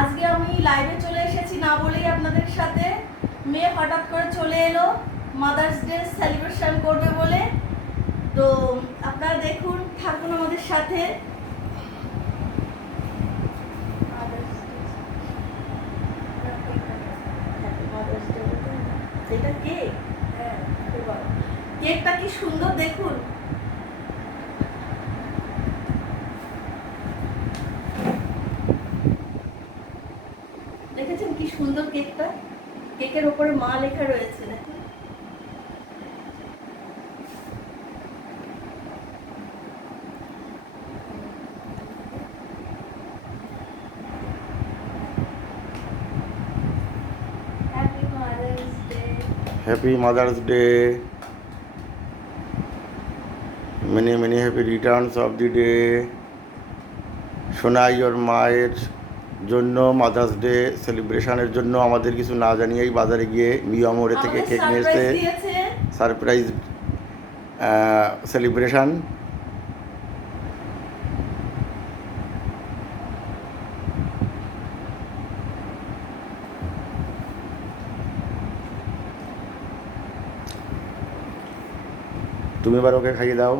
আজকে আমি লাইভে চলে এসেছি না বলেই আপনাদের সাথে। মেয়ে হঠাৎ করে চলে এলো মাদার্স ডে সেলিব্রেশন করবে বলে। তো আপনারা দেখুন, থাকুন আমাদের সাথে। এটা কেক, কেকটা কি সুন্দর দেখুন। দেখেছেন কি সুন্দর কেকটা? কেকের উপরে মা লেখা রয়েছে দেখুন। Happy mother's day, many many happy returns of the day. Sonai ওর মায়ের জন্য মাদার্স ডে সেলিব্রেশনের জন্য আমাদের কিছু না জানিয়েই বাজারে গিয়ে মিয়ামোড়ে থেকে কেক নিয়ে এসেছে। Surprise celebration. তুমি এবার ওকে খাইয়ে দাও।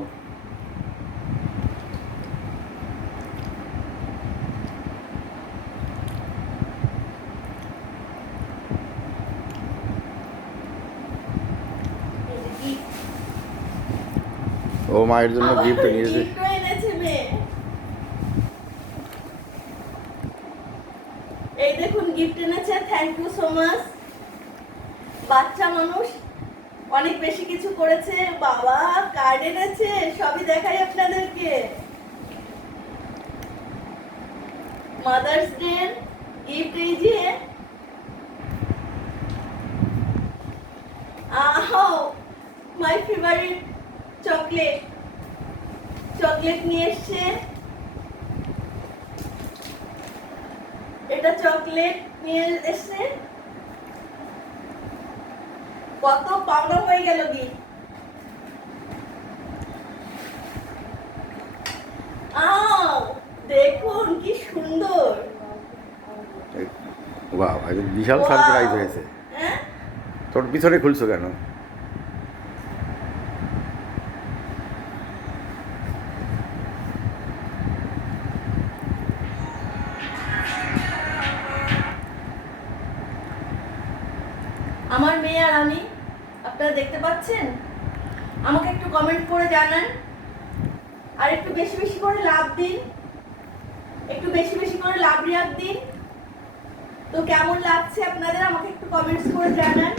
ও মায়ের জন্য গিফট নিয়েছে। এই দেখুন গিফট এনেছে। Thank you so much. বাচ্চা মানুষ অনেক বেশি কিছু করেছে। বাবা কার্ড এনেছে, সবই দেখাই আপনাদেরকে। মাদার্স ডে গিফট এই যে। মাই ফেভারিট চকলেট, চকলেট নিয়ে এসছে। এটা চকলেট নিয়ে এসছে। কত পাওনা হয়ে গেল কি। দেখুন কি সুন্দর। বাহ, বিশাল সারপ্রাইজ হয়েছে। তোর পিছনে খুলছো কেন? আমার মেয়ে আর আমি, আপনারা দেখতে পাচ্ছেন। আমাকে একটু কমেন্ট করে জানান, আর একটু বেশি বেশি করে লাভ দিন, একটু বেশি বেশি করে লাভ রিয়াক দিন। তো কেমন লাগছে আপনাদের আমাকে একটু কমেন্টস করে জানান।